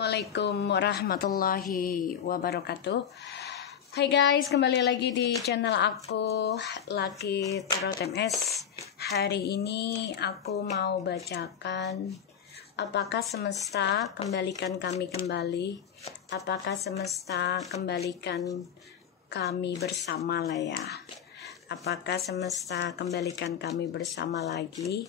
Assalamualaikum warahmatullahi wabarakatuh. Hai guys, kembali lagi di channel aku Lucky Tarot MS. Hari ini aku mau bacakan apakah semesta kembalikan kami kembali. Apakah semesta kembalikan kami bersama lah ya. Apakah semesta kembalikan kami bersama lagi.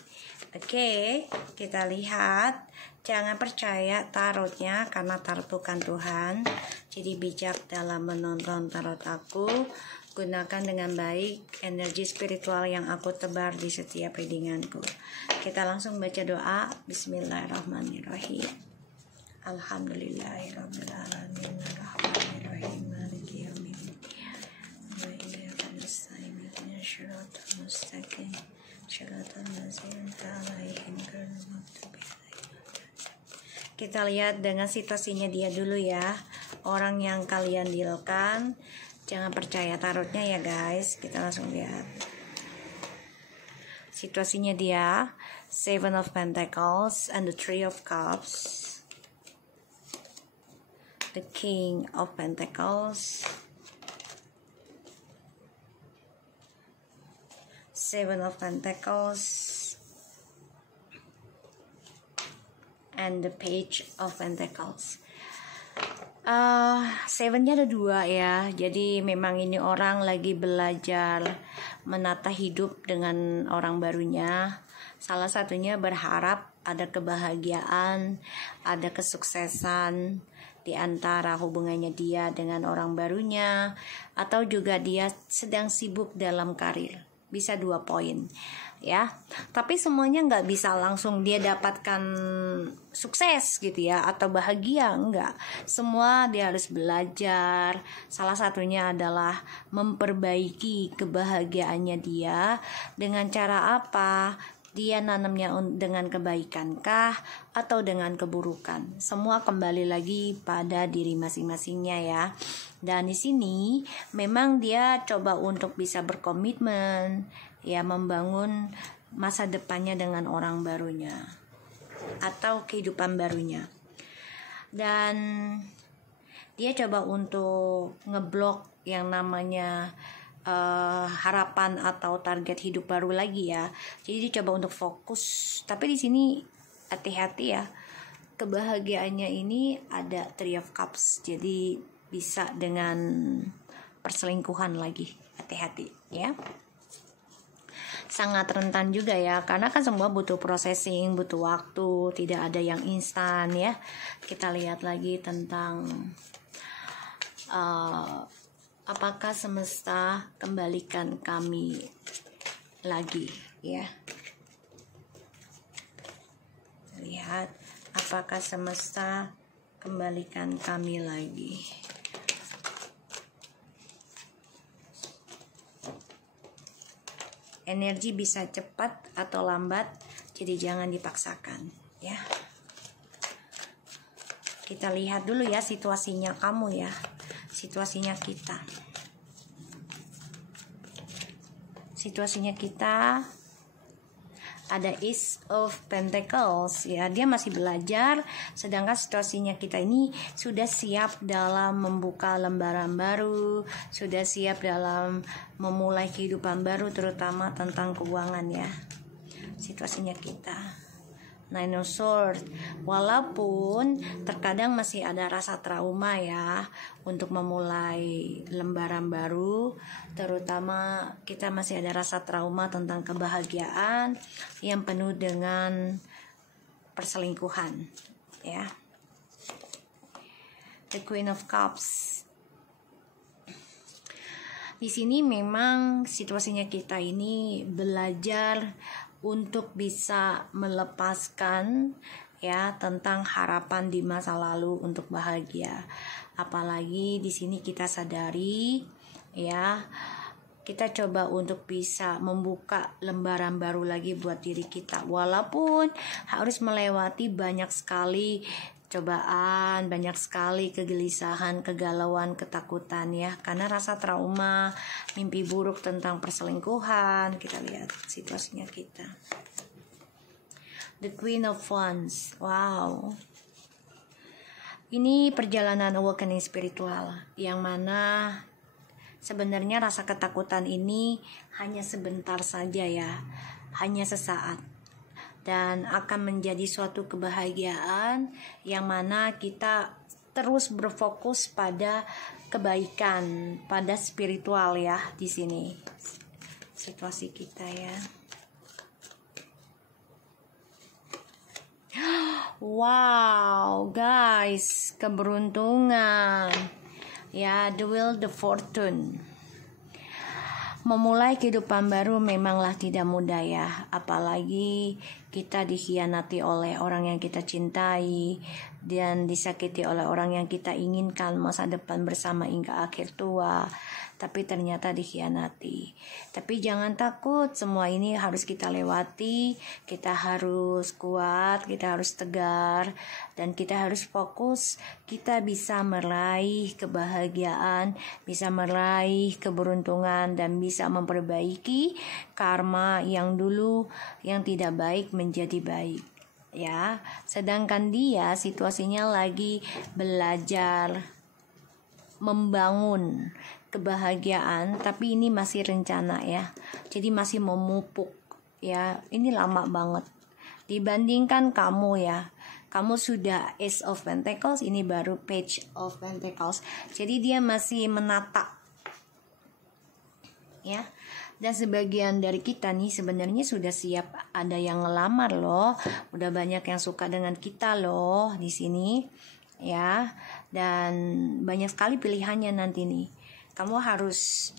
Oke, kita lihat. Jangan percaya tarotnya karena tarot bukan Tuhan. Jadi bijak dalam menonton tarot aku. Gunakan dengan baik energi spiritual yang aku tebar di setiap readinganku. Kita langsung baca doa. Bismillahirrahmanirrahim. Alhamdulillahirabbil alamin arrahmanirrahim maliki yaumiddin. Wa iyyaka nasta'in ihdinas siratal mustaqim. Shiratal ladzina an'amta 'alaihim ghairil maghdubi 'alaihim. Kita lihat dengan situasinya dia dulu ya. Orang yang kalian dealkan. Jangan percaya tarotnya ya guys. Kita langsung lihat. Situasinya dia. Seven of Pentacles and the Three of Cups. The King of Pentacles. Seven of Pentacles. And the Page of Pentacles. Seven-nya ada dua ya. Jadi memang ini orang lagi belajar menata hidup dengan orang barunya. Salah satunya berharap ada kebahagiaan, ada kesuksesan di antara hubungannya dia dengan orang barunya, atau juga dia sedang sibuk dalam karir. Bisa 2 poin ya, tapi semuanya nggak bisa langsung dia dapatkan sukses gitu ya atau bahagia, enggak. Semua dia harus belajar. Salah satunya adalah memperbaiki kebahagiaannya dia. Dengan cara apa? Dia nanamnya dengan kebaikan kah atau dengan keburukan? Semua kembali lagi pada diri masing-masingnya ya. Dan di sini memang dia coba untuk bisa berkomitmen ya, membangun masa depannya dengan orang barunya atau kehidupan barunya. Dan dia coba untuk ngeblok yang namanya harapan atau target hidup baru lagi ya. Jadi dia coba untuk fokus. Tapi di sini hati-hati ya. Kebahagiaannya ini ada Three of Cups. Jadi bisa dengan perselingkuhan lagi. Hati-hati ya. Sangat rentan juga ya. Karena kan semua butuh processing, butuh waktu. Tidak ada yang instan ya. Kita lihat lagi tentang apakah semesta kembalikan kami lagi ya. Lihat apakah semesta kembalikan kami lagi. Energi bisa cepat atau lambat, jadi jangan dipaksakan ya. Kita lihat dulu ya situasinya kamu ya. Situasinya kita. Situasinya kita ada Ace of Pentacles ya. Dia masih belajar, sedangkan situasinya kita ini sudah siap dalam membuka lembaran baru, sudah siap dalam memulai kehidupan baru, terutama tentang keuangan ya. Situasinya kita Nine of Swords. Walaupun terkadang masih ada rasa trauma ya untuk memulai lembaran baru, terutama kita masih ada rasa trauma tentang kebahagiaan yang penuh dengan perselingkuhan ya. The Queen of Cups. Di sini memang situasinya kita ini belajar untuk bisa melepaskan ya tentang harapan di masa lalu untuk bahagia. Apalagi di sini kita sadari ya, kita coba untuk bisa membuka lembaran baru lagi buat diri kita. Walaupun harus melewati banyak sekali cobaan, banyak sekali kegelisahan, kegalauan, ketakutan ya, karena rasa trauma, mimpi buruk tentang perselingkuhan. Kita lihat situasinya kita. The Queen of Wands. Wow. Ini perjalanan awakening spiritual yang mana sebenarnya rasa ketakutan ini hanya sebentar saja ya, hanya sesaat, dan akan menjadi suatu kebahagiaan yang mana kita terus berfokus pada kebaikan, pada spiritual ya di sini situasi kita ya. Wow, guys, keberuntungan. Ya, the wheel, the fortune. Memulai kehidupan baru memanglah tidak mudah ya, apalagi kita dikhianati oleh orang yang kita cintai dan disakiti oleh orang yang kita inginkan masa depan bersama hingga akhir tua, tapi ternyata dikhianati. Tapi jangan takut, semua ini harus kita lewati. Kita harus kuat, kita harus tegar, dan kita harus fokus. Kita bisa meraih kebahagiaan, bisa meraih keberuntungan, dan bisa memperbaiki karma yang dulu yang tidak baik menjadi baik ya. Sedangkan dia situasinya lagi belajar membangun kebahagiaan, tapi ini masih rencana ya, jadi masih memupuk ya. Ini lama banget dibandingkan kamu ya. Kamu sudah Ace of Pentacles, ini baru Page of Pentacles, jadi dia masih menata ya. Dan sebagian dari kita nih sebenarnya sudah siap, ada yang ngelamar loh, udah banyak yang suka dengan kita loh di sini ya. Dan banyak sekali pilihannya nanti nih. Kamu harus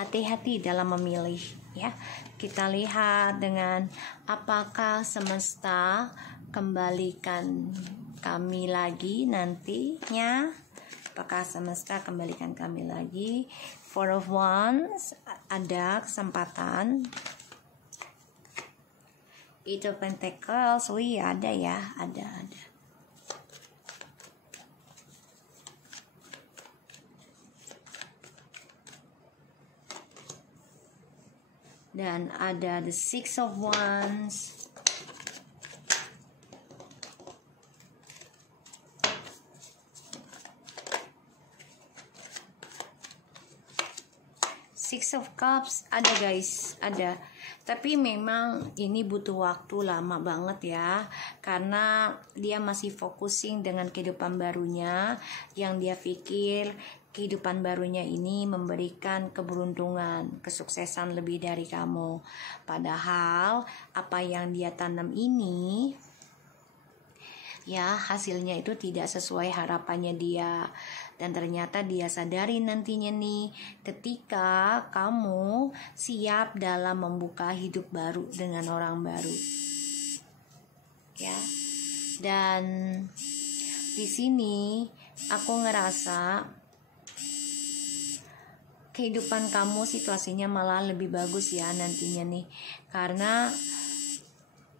hati-hati dalam memilih ya. Kita lihat dengan apakah semesta kembalikan kami lagi nantinya. Apakah semesta kembalikan kami lagi. Four of Wands, ada kesempatan. Eight of Pentacles, wih ada ya, ada. Dan ada the Six of Wands. Six of Cups, ada guys, ada. Tapi memang ini butuh waktu lama banget ya, karena dia masih focusing dengan kehidupan barunya, yang dia pikir kehidupan barunya ini memberikan keberuntungan, kesuksesan lebih dari kamu. Padahal apa yang dia tanam ini ya hasilnya itu tidak sesuai harapannya dia. Dan ternyata dia sadari nantinya nih, ketika kamu siap dalam membuka hidup baru dengan orang baru ya. Dan di sini aku ngerasa kehidupan kamu situasinya malah lebih bagus ya nantinya nih, karena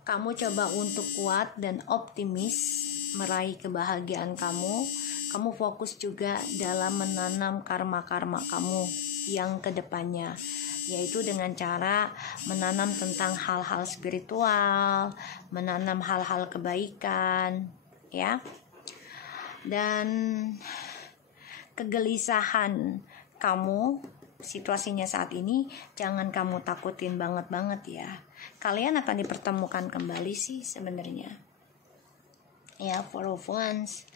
kamu coba untuk kuat dan optimis meraih kebahagiaan kamu. Kamu fokus juga dalam menanam karma-karma kamu yang kedepannya, yaitu dengan cara menanam tentang hal-hal spiritual, menanam hal-hal kebaikan ya. Dan kegelisahan kamu situasinya saat ini jangan kamu takutin banget ya. Kalian akan dipertemukan kembali sih sebenarnya ya. Four of Wands,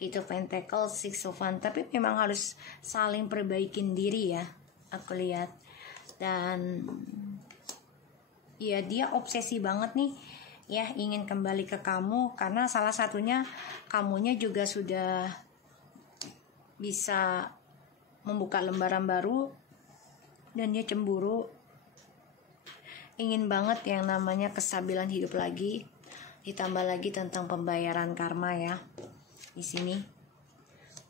Eight of Pentacles, Six of Wands, tapi memang harus saling perbaikin diri ya, aku lihat. Dan ya dia obsesi banget nih ya, ingin kembali ke kamu, karena salah satunya kamunya juga sudah bisa membuka lembaran baru, dan dia cemburu, ingin banget yang namanya kestabilan hidup lagi, ditambah lagi tentang pembayaran karma ya di sini.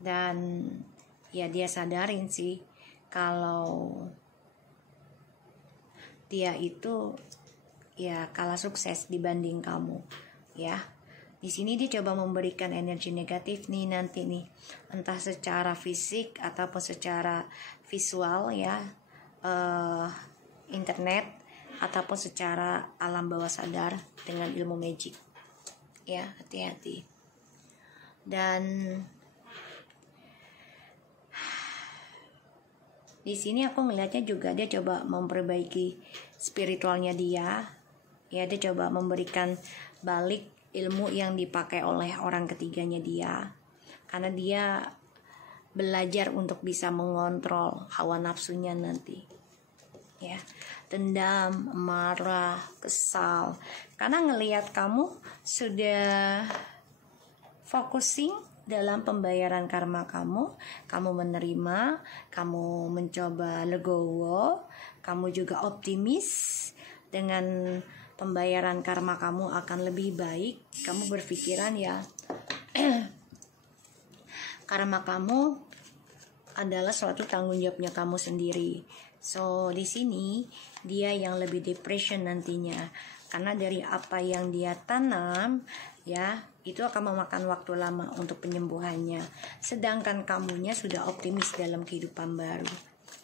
Dan ya dia sadarin sih kalau dia itu ya kalah sukses dibanding kamu ya. Di sini dia coba memberikan energi negatif nih nanti nih, entah secara fisik ataupun secara visual ya, internet, ataupun secara alam bawah sadar dengan ilmu magic ya, hati-hati. Dan di sini aku melihatnya juga dia coba memperbaiki spiritualnya dia, ya, dia coba memberikan balik ilmu yang dipakai oleh orang ketiganya dia, karena dia belajar untuk bisa mengontrol hawa nafsunya nanti, ya, dendam, marah, kesal, karena ngelihat kamu sudah focusing dalam pembayaran karma kamu menerima, kamu mencoba legowo, kamu juga optimis dengan pembayaran karma kamu akan lebih baik. Kamu berpikiran ya, karma kamu adalah suatu tanggung jawabnya kamu sendiri. So di sini dia yang lebih depression nantinya, karena dari apa yang dia tanam, ya, itu akan memakan waktu lama untuk penyembuhannya. Sedangkan kamunya sudah optimis dalam kehidupan baru.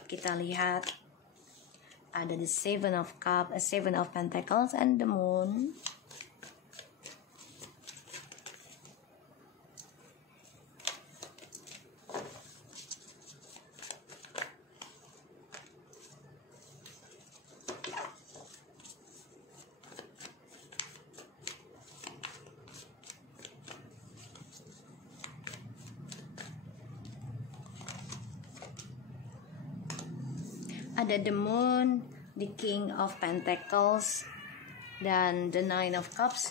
Kita lihat ada the Seven of Cups, Seven of Pentacles, and the Moon. Ada the Moon, the King of Pentacles, dan the Nine of Cups.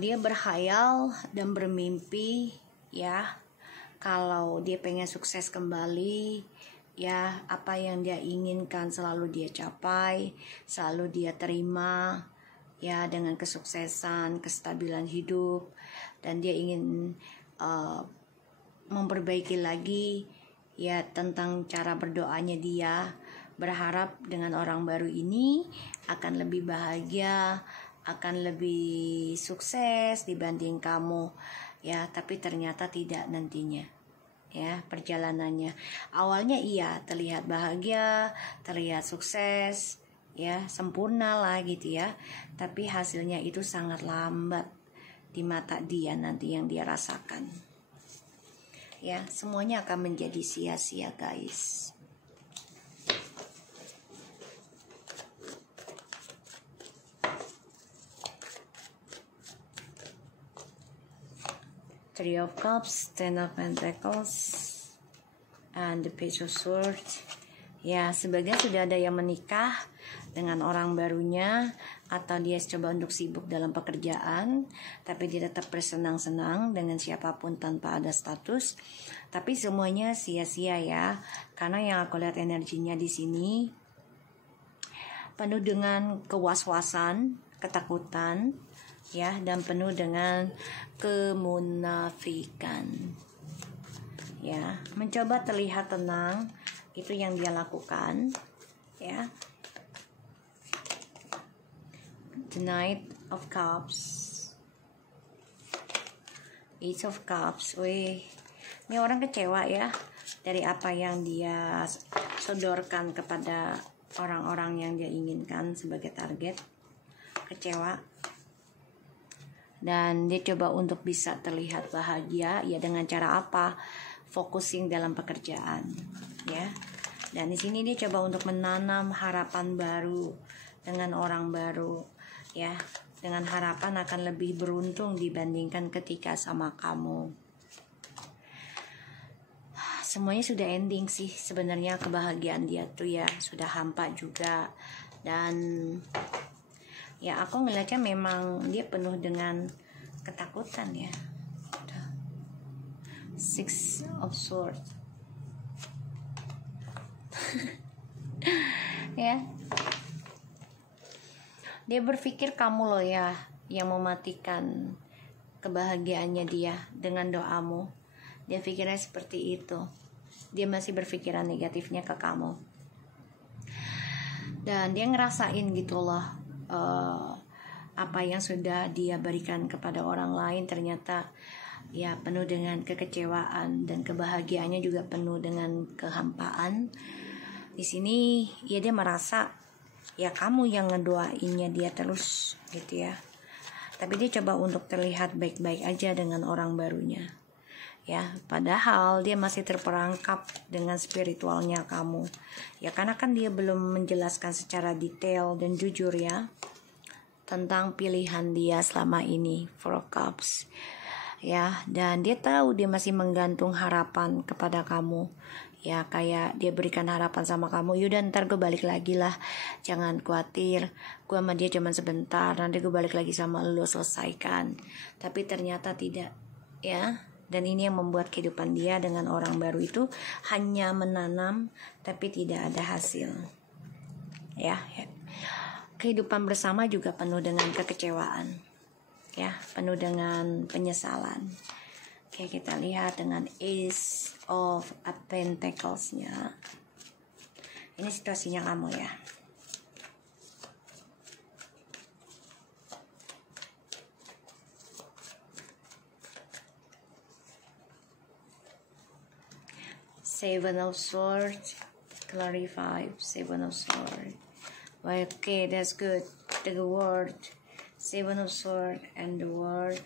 Dia berkhayal dan bermimpi, ya, kalau dia pengen sukses kembali, ya, apa yang dia inginkan selalu dia capai, selalu dia terima, ya, dengan kesuksesan, kestabilan hidup, dan dia ingin memperbaiki lagi, ya, tentang cara berdoanya dia, berharap dengan orang baru ini akan lebih bahagia, akan lebih sukses dibanding kamu, ya, tapi ternyata tidak nantinya, ya, perjalanannya. Awalnya iya terlihat bahagia, terlihat sukses, ya, sempurna lah gitu ya, tapi hasilnya itu sangat lambat di mata dia nanti yang dia rasakan. Ya, semuanya akan menjadi sia-sia, guys. Three of Cups, Ten of Pentacles, and the Page of Swords. Ya, sebagian sudah ada yang menikah dengan orang barunya, atau dia coba untuk sibuk dalam pekerjaan, tapi dia tetap bersenang-senang dengan siapapun tanpa ada status. Tapi semuanya sia-sia ya, karena yang aku lihat energinya di sini penuh dengan kewas-wasan, ketakutan, ya, dan penuh dengan kemunafikan. Ya, mencoba terlihat tenang, itu yang dia lakukan, ya. The Knight of Cups, Eight of Cups. Wih, ini orang kecewa ya dari apa yang dia sodorkan kepada orang-orang yang dia inginkan sebagai target. Kecewa, dan dia coba untuk bisa terlihat bahagia, ya, dengan cara apa? Focusing dalam pekerjaan, ya. Dan di sini dia coba untuk menanam harapan baru dengan orang baru, ya, dengan harapan akan lebih beruntung dibandingkan ketika sama kamu. Semuanya sudah ending sih sebenarnya, kebahagiaan dia tuh ya sudah hampa juga. Dan ya, aku ngeliatnya memang dia penuh dengan ketakutan ya. Six of Swords. Ya, dia berpikir kamu loh ya yang mematikan kebahagiaannya dia dengan doamu. Dia pikirnya seperti itu. Dia masih berpikiran negatifnya ke kamu, dan dia ngerasain gitu loh, apa yang sudah dia berikan kepada orang lain ternyata ya penuh dengan kekecewaan, dan kebahagiaannya juga penuh dengan kehampaan. Di sini ya dia merasa ya kamu yang ngedoainnya dia terus gitu ya. tapi dia coba untuk terlihat baik-baik aja dengan orang barunya. Ya, padahal dia masih terperangkap dengan spiritualnya kamu. Ya, karena kan dia belum menjelaskan secara detail dan jujur ya tentang pilihan dia selama ini, Four of Cups. Ya, dan dia tahu dia masih menggantung harapan kepada kamu. Ya, kayak dia berikan harapan sama kamu, yaudah ntar gue balik lagi lah, jangan khawatir, gue sama dia cuma sebentar, nanti gue balik lagi sama lo, selesaikan. Tapi ternyata tidak, ya. Dan ini yang membuat kehidupan dia dengan orang baru itu hanya menanam tapi tidak ada hasil. Ya. Kehidupan bersama juga penuh dengan kekecewaan. Ya, penuh dengan penyesalan. Oke, kita lihat dengan Ace of Pentacles-nya. Ini situasinya kamu ya. Seven of Swords, clarify, Seven of Swords. Okay, that's good. The word, Seven of Swords and the word.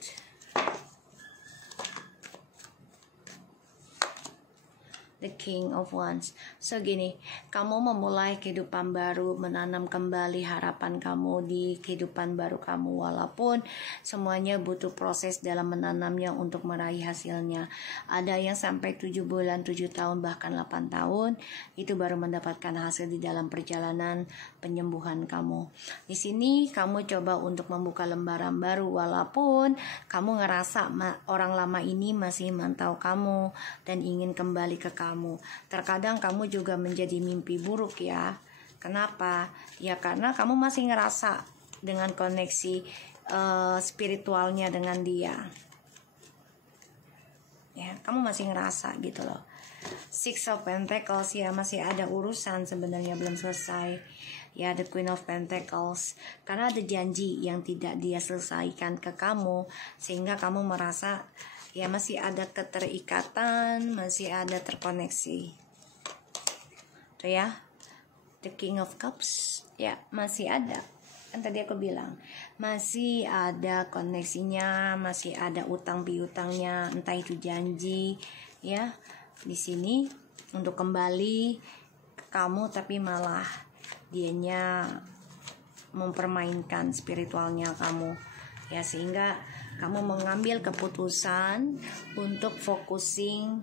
The King of Wands. So gini, kamu memulai kehidupan baru, menanam kembali harapan kamu di kehidupan baru kamu, walaupun semuanya butuh proses dalam menanamnya untuk meraih hasilnya. Ada yang sampai 7 bulan, 7 tahun, bahkan 8 tahun itu baru mendapatkan hasil di dalam perjalanan penyembuhan kamu. Di sini kamu coba untuk membuka lembaran baru, walaupun kamu ngerasa orang lama ini masih mantau kamu dan ingin kembali ke kamu. Terkadang kamu juga menjadi mimpi buruk ya. Kenapa? Ya karena kamu masih ngerasa dengan koneksi spiritualnya dengan dia. Ya, kamu masih ngerasa gitu loh. Six of Pentacles, ya masih ada urusan sebenarnya belum selesai. Ya, the Queen of Pentacles, karena ada janji yang tidak dia selesaikan ke kamu, sehingga kamu merasa ya masih ada keterikatan, masih ada terkoneksi. Tuh ya, the King of Cups, ya masih ada. Kan tadi aku bilang masih ada koneksinya, masih ada utang piutangnya, entah itu janji ya di sini untuk kembali ke kamu, tapi malah dianya mempermainkan spiritualnya kamu ya, sehingga kamu mengambil keputusan untuk focusing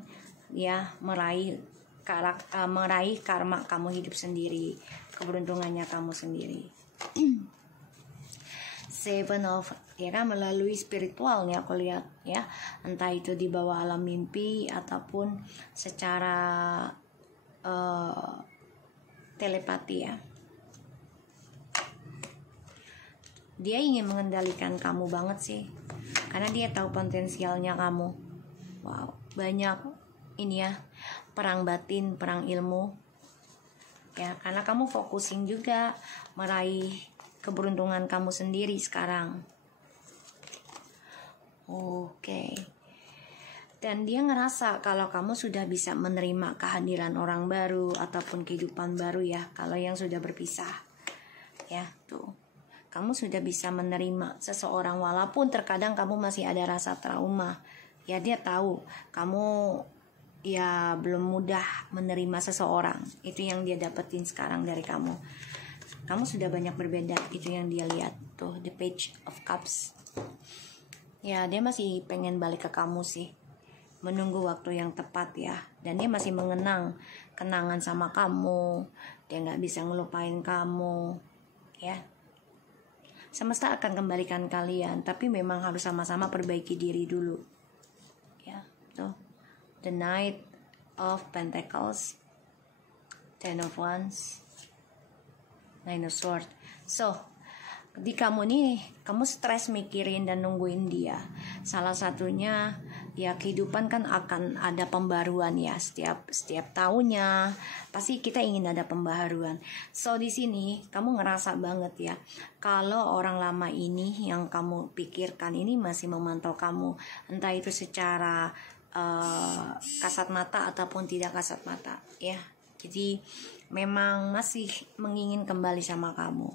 ya meraih karma kamu hidup sendiri, keberuntungannya kamu sendiri. Seven of, ya kan, melalui spiritualnya aku lihat ya, entah itu di bawah alam mimpi ataupun secara telepati ya. Dia ingin mengendalikan kamu banget sih, karena dia tahu potensialnya kamu. Wow, banyak ini ya, perang batin, perang ilmu ya, karena kamu focusing juga meraih keberuntungan kamu sendiri sekarang. Oke. Dan dia ngerasa kalau kamu sudah bisa menerima kehadiran orang baru ataupun kehidupan baru ya, kalau yang sudah berpisah ya tuh, kamu sudah bisa menerima seseorang walaupun terkadang kamu masih ada rasa trauma. Ya dia tahu kamu ya belum mudah menerima seseorang. Itu yang dia dapetin sekarang dari kamu. Kamu sudah banyak berbeda, itu yang dia lihat. Tuh, the Page of Cups. Ya dia masih pengen balik ke kamu sih. Menunggu waktu yang tepat ya. Dan dia masih mengenang kenangan sama kamu. Dia gak bisa ngelupain kamu ya. Semesta akan kembalikan kalian, tapi memang harus sama-sama perbaiki diri dulu. Ya, tuh. The Knight of Pentacles, Ten of Wands, Nine of Swords. So, di kamu nih, kamu stres mikirin dan nungguin dia. Salah satunya ya kehidupan kan akan ada pembaruan ya, setiap tahunnya pasti kita ingin ada pembaharuan. So di sini kamu ngerasa banget ya kalau orang lama ini yang kamu pikirkan ini masih memantau kamu, entah itu secara kasat mata ataupun tidak kasat mata ya. Jadi memang masih mengingin kembali sama kamu.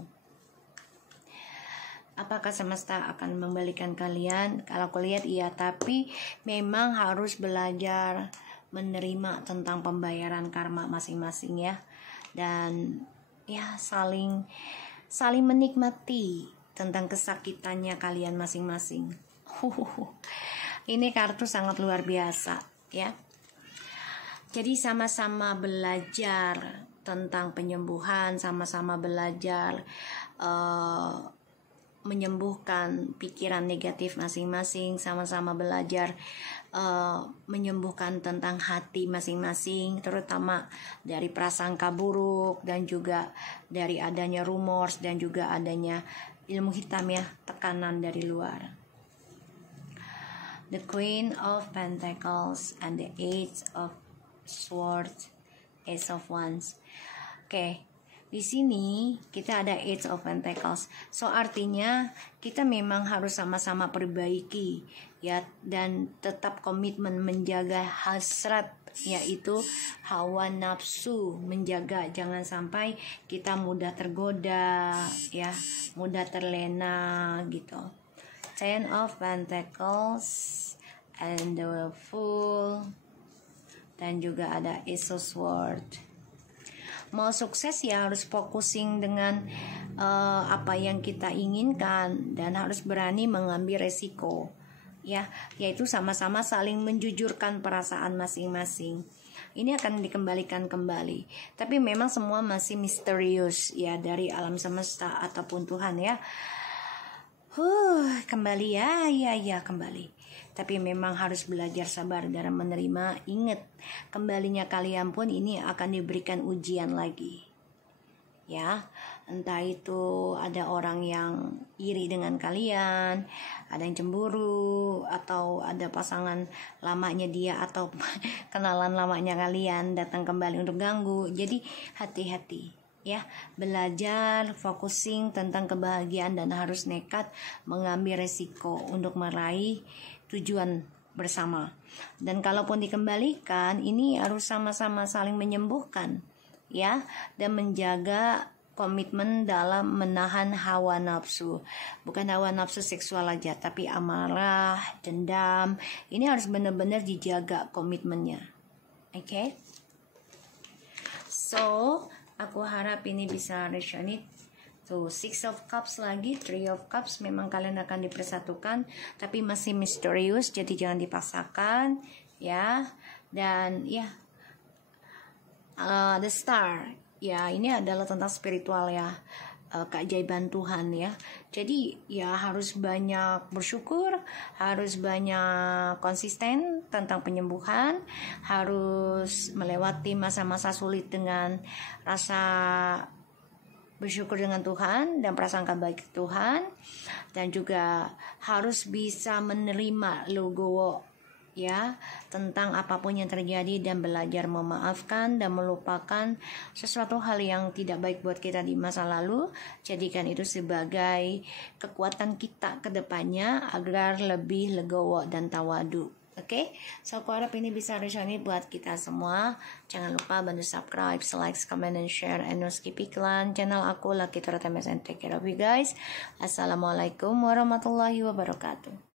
apakah semesta akan membalikan kalian? Kalau aku lihat iya, tapi memang harus belajar menerima tentang pembayaran karma masing-masing ya, dan ya saling menikmati tentang kesakitannya kalian masing-masing. Ini kartu sangat luar biasa ya. Jadi sama-sama belajar tentang penyembuhan, sama-sama belajar menyembuhkan pikiran negatif masing-masing, sama-sama belajar menyembuhkan tentang hati masing-masing, terutama dari prasangka buruk dan juga dari adanya rumors dan juga adanya ilmu hitam ya, tekanan dari luar. The Queen of Pentacles and the Eight of Swords, Ace of Wands. Oke. Di sini kita ada Eight of Pentacles. So artinya kita memang harus sama-sama perbaiki ya, dan tetap komitmen menjaga hasrat, yaitu hawa nafsu, menjaga jangan sampai kita mudah tergoda ya, mudah terlena gitu. Ten of Pentacles and the Fool, dan juga ada Ace of Swords. Mau sukses ya harus focusing dengan apa yang kita inginkan, dan harus berani mengambil resiko ya, yaitu sama-sama saling menjujurkan perasaan masing-masing. Ini akan dikembalikan kembali, tapi memang semua masih misterius ya, dari alam semesta ataupun Tuhan ya. Kembali ya kembali. Tapi memang harus belajar sabar dalam menerima. Ingat, kembalinya kalian pun ini akan diberikan ujian lagi. Ya, entah itu ada orang yang iri dengan kalian, ada yang cemburu, atau ada pasangan lamanya dia atau kenalan lamanya kalian datang kembali untuk ganggu. Jadi hati-hati ya, belajar focusing tentang kebahagiaan dan harus nekat mengambil resiko untuk meraih tujuan bersama. Dan kalaupun dikembalikan, ini harus sama-sama saling menyembuhkan ya, dan menjaga komitmen dalam menahan hawa nafsu. Bukan hawa nafsu seksual aja, tapi amarah, dendam. Ini harus benar-benar dijaga komitmennya. Oke? So, aku harap ini bisa resonate. So, Six of Cups lagi, Three of Cups, memang kalian akan dipersatukan, tapi masih misterius, jadi jangan dipaksakan, ya. Dan ya, The Star, ya ini adalah tentang spiritual ya, keajaiban Tuhan ya. Jadi ya harus banyak bersyukur, harus banyak konsisten tentang penyembuhan, harus melewati masa-masa sulit dengan rasa bersyukur dengan Tuhan dan prasangka baik Tuhan, dan juga harus bisa menerima legowo ya tentang apapun yang terjadi, dan belajar memaafkan dan melupakan sesuatu hal yang tidak baik buat kita di masa lalu. Jadikan itu sebagai kekuatan kita ke depannya agar lebih legowo dan tawadu. Oke, so aku harap ini bisa resonate buat kita semua. Jangan lupa bantu subscribe, like, comment, and share, and no skip iklan channel aku, Lucky Tarot MS, and take care of you guys. Assalamualaikum warahmatullahi wabarakatuh.